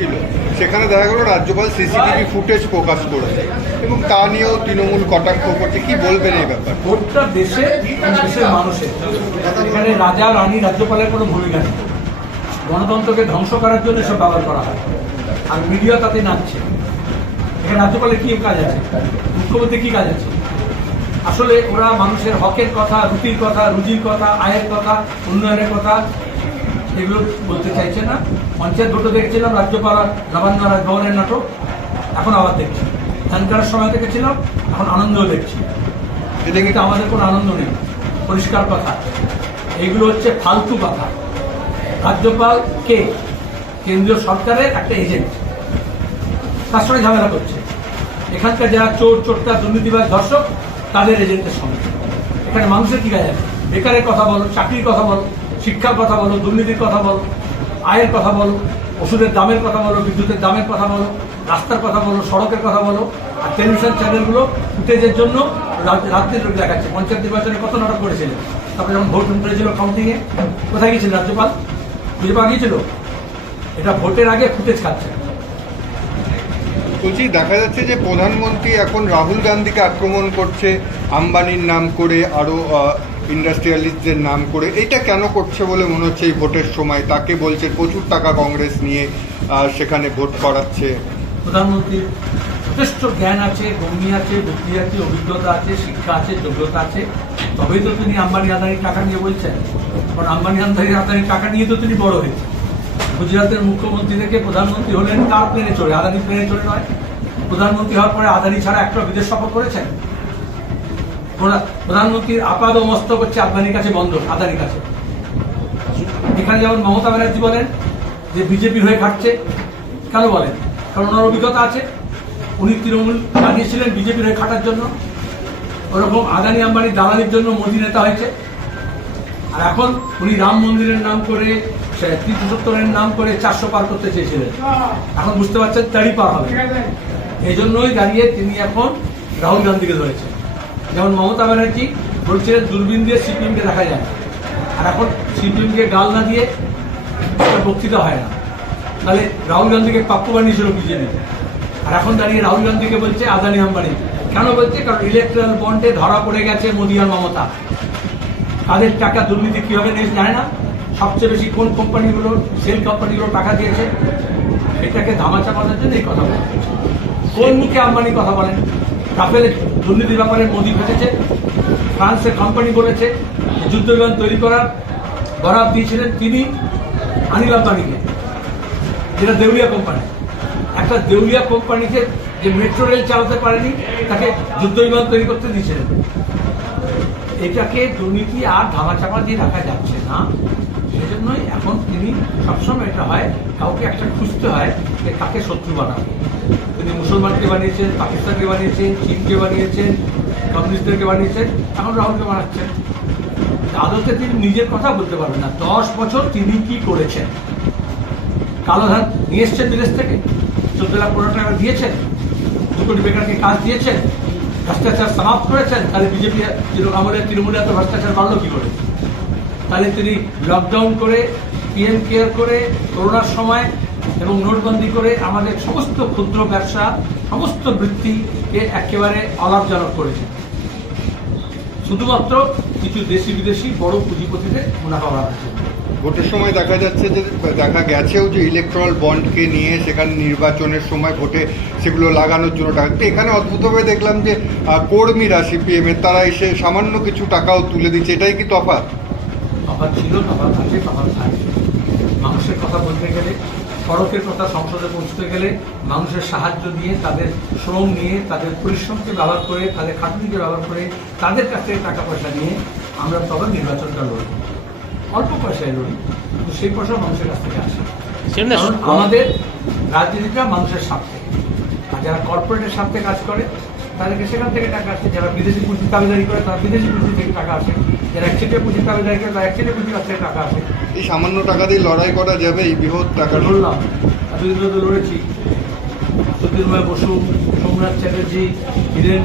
ছিল। সেখানে দেখা গেল রাজ্যপাল সিসিটিভি ফুটেজ প্রকাশ করেছে। এবং তা নিয়েও তৃণমূল কটাক্ষ করছে। কি বলবেন এই ব্যাপার? ভোটটা দেশে দেশের মানুষের। রাজা, রানী, রাজ্যপালের কোনো ভূমিকা নেই। গণতন্ত্রকে ধ্বংস করার জন্য সব ব্যবহার করা হয়। আর মিডিয়া তাতে নাচছে। এখানে রাজ্যপালের কি কাজ আছে? মুখ্যমন্ত্রী কি কাজ আছে? আসলে ওরা মানুষের হকের কথা, রুটির কথা, রুজির কথা, আয়ের কথা, উন্নয়নের কথা এগুলো বলতে চাইছে না। পঞ্চায়েত ভোটও দেখছিলাম রাজ্যপাল আর নবান্ন রাজভবনের নাটক, এখন আবার দেখছি। কাটার সময় দেখেছিলাম, এখন আনন্দও দেখছি। এটা কিন্তু আমাদের কোনো আনন্দ নেই, পরিষ্কার কথা। এইগুলো হচ্ছে ফালতু কথা। রাজ্যপাল কে? কেন্দ্রীয় সরকারের একটা এজেন্ট। তার সঙ্গে ঝামেলা করছে। এখানকার যারা চোর, চোরটা, দুর্নীতিবাজ ধর্ষক, তাদের এজেন্টের সঙ্গে। এখানে মানুষের কি কাজ আছে? বেকারের কথা বলো, চাকরির কথা বলো। শিক্ষার কথা বলো, দুর্নীতির কথা বলো, আয়ের কথা বলো, ওষুধের দামের কথা বলো, বিদ্যুতের দামের কথা বলো, রাস্তার কথা বলো, সড়কের কথা বলো, আর টেলিভিশন চ্যানেলগুলো ফুটেজের জন্য রাত- রাত্রির রোগ দেখাচ্ছে। পঞ্চায়েত নির্বাচনে কত নাটক করেছিলেন তারপরে যখন ভোট করেছিল কাউন্টিংয়ে কোথায় গিয়েছিল রাজ্যপাল? খুঁজে গিয়েছিল? এটা ভোটের আগে ফুটেজ খাচ্ছে। বলছি, দেখা যাচ্ছে যে প্রধানমন্ত্রী এখন রাহুল গান্ধীকে আক্রমণ করছে, আম্বানির নাম করে আরও ইন্ডাস্ট্রিয়ালিস্টদের নাম করে এটা কেন করছে বলে মনে হচ্ছে এই ভোটের সময়? তাকে বলছে প্রচুর টাকা কংগ্রেস নিয়ে সেখানে ভোট করাচ্ছে। প্রধানমন্ত্রীর যথেষ্ট জ্ঞান আছে গম্যি আছে, বুদ্ধি আছে, অভিজ্ঞতা আছে, শিক্ষা আছে, যোগ্যতা আছে, তবেই তো তিনি আম্বানি আদানির টাকা নিয়ে বলছেন। কারণ আম্বানি আদানি আদানির টাকা নিয়ে তো তিনি বড় হয়েছেন। গুজরাটের মুখ্যমন্ত্রী থেকে প্রধানমন্ত্রী হলেন কার প্লেনে চড়ে? আদানি প্লেনে চড়ে নয়। প্রধানমন্ত্রী হওয়ার পরে আদানি ছাড়া একটা বিদেশ সফর করেছেন। প্রধানমন্ত্রীর আপাদ মস্তক হচ্ছে আদানির কাছে বন্ধ আদানির কাছে। এখানে যেমন মমতা ব্যানার্জি বলেন যে বিজেপির হয়ে খাটছে কেন বলেন? কারণ ওনার অভিজ্ঞতা আছে। উনি তৃণমূল বানিয়েছিলেন বিজেপির হয়ে খাটার জন্য। ওরকম আদানি আম্বানি দালালির জন্য মোদী নেতা হয়েছে। আর এখন উনি রাম মন্দিরের নাম করে তীর্থসত্তরের নাম করে চারশো পার করতে চেয়েছিলেন। এখন বুঝতে পারছেন চারি পার হবে। এই জন্যই দাঁড়িয়ে তিনি এখন রাহুল গান্ধীকে ধরেছেন। যেমন মমতা ব্যানার্জি বলছিলেন দূরবীন দিয়ে সিপিএমকে দেখা যায় আর এখন সিপিএমকে গাল না দিয়ে বক্তৃতা হয় না। তাহলে রাহুল গান্ধীকে প্রাপ্য বানিয়েছিল বিজেপি আর এখন দাঁড়িয়ে রাহুল গান্ধীকে বলছে আদানি আম্বানি। কেন বলছে? কারণ ইলেকট্রাল বন্ডে ধরা পড়ে গেছে মোদী আর মমতা। তাদের টাকা দুর্নীতি কীভাবে নিয়ে জানে না। সবচেয়ে বেশি কোন কোম্পানিগুলো, সেল কোম্পানিগুলো টাকা দিয়েছে? এটাকে ধামাচা করার জন্য এই কথা বলা। কোন মুখে আম্বানি কথা বলেন? রাফেলের দুর্নীতির ব্যাপারে মোদী ফেসেছে ফ্রান্সের কোম্পানি বলেছে যে যুদ্ধ বিমান তৈরি করার বরাদ দিয়েছিলেন তিনি অনিল আম্বানিকে যেটা দেউলিয়া কোম্পানি একটা দেউলিয়া কোম্পানিকে যে মেট্রো রেল চালাতে পারেনি, তাকে যুদ্ধ বিমান তৈরি করতে দিয়েছিলেন। এটাকে দুর্নীতি আর ধামাচাপা দিয়ে রাখা যাচ্ছে না। সেজন্যই এখন তিনি সবসময় এটা হয়, কাউকে একটা খুঁজতে হয় যে কাকে শত্রু বানাবে। তিনি মুসলমানকে বানিয়েছেন, পাকিস্তানকে বানিয়েছেন, চীনকে বানিয়েছেন, কমিউনিস্টদেরকে বানিয়েছেন, এখন রাহুলকে বানাচ্ছেন। আদতে তিনি নিজের কথা বলতে পারবেন না। দশ বছর তিনি কি করেছেন? কালো ধান নিয়ে এসছেন বিদেশ থেকে। চোদ্দ লাখ পনেরো টাকা দিয়েছেন। দু কোটি বেকারকে কাজ দিয়েছেন। ভ্রষ্টাচার সমাপ্ত করেছেন। তাহলে বিজেপি আমাদের তৃণমূলে এত ভ্রষ্টাচার বাড়লো কি করে? তাহলে তিনি লকডাউন করে পিএম কেয়ার করে, করোনার সময় এবং নোটবন্দি করে আমাদের সমস্ত ক্ষুদ্র ব্যবসা সমস্ত বৃত্তিকে একেবারে অলাভজনক করেছে। শুধুমাত্র কিছু দেশি বিদেশি বড় পুঁজিপতিদের মুনাফা জন্য। ভোটের সময় দেখা যাচ্ছে যে দেখা গেছেও যে ইলেকট্রাল বন্ডকে নিয়ে সেখানে নির্বাচনের সময় ভোটে সেগুলো লাগানোর জন্য টাকা। তো এখানে অদ্ভুতভাবে দেখলাম যে কর্মীরা সিপিএম এর তারা এসে সামান্য কিছু টাকাও তুলে দিচ্ছে। এটাই কি তফাৎ? তফাৎ ছিল তফাৎ আছে তফাৎ থাকবে মানুষের কথা বলতে গেলে সড়কের কথা সংসদে পৌঁছতে গেলে মানুষের সাহায্য নিয়ে তাদের শ্রম নিয়ে তাদের পরিশ্রমকে ব্যবহার করে তাদের খাটুনিকে ব্যবহার করে তাদের কাছ থেকে টাকা পয়সা নিয়ে আমরা তবে নির্বাচনটা লড়ি অল্প পয়সায় লড়ি কিন্তু সেই পয়সা মানুষের কাছ থেকে আসে। আমাদের রাজনীতিটা মানুষের স্বার্থে। আর যারা কর্পোরেটের স্বার্থে কাজ করে তাদেরকে সেখান থেকে টাকা আসে। যারা বিদেশি পুঁজি দাবিদারি করে তারা বিদেশি পুঁজি থেকে টাকা আসে। যারা একচেটিয়া পুঁজি দাবিদারি করে তারা একচেটিয়া পুঁজির কাছ থেকে টাকা আসে। এই সামান্য টাকা দিয়ে লড়াই করা যাবে, এই বৃহৎ টাকা? লড়লাম এতদিন তো লড়েছি। সত্যিন্ময় বসু, সোমনাথ চ্যাটার্জি, হীরেন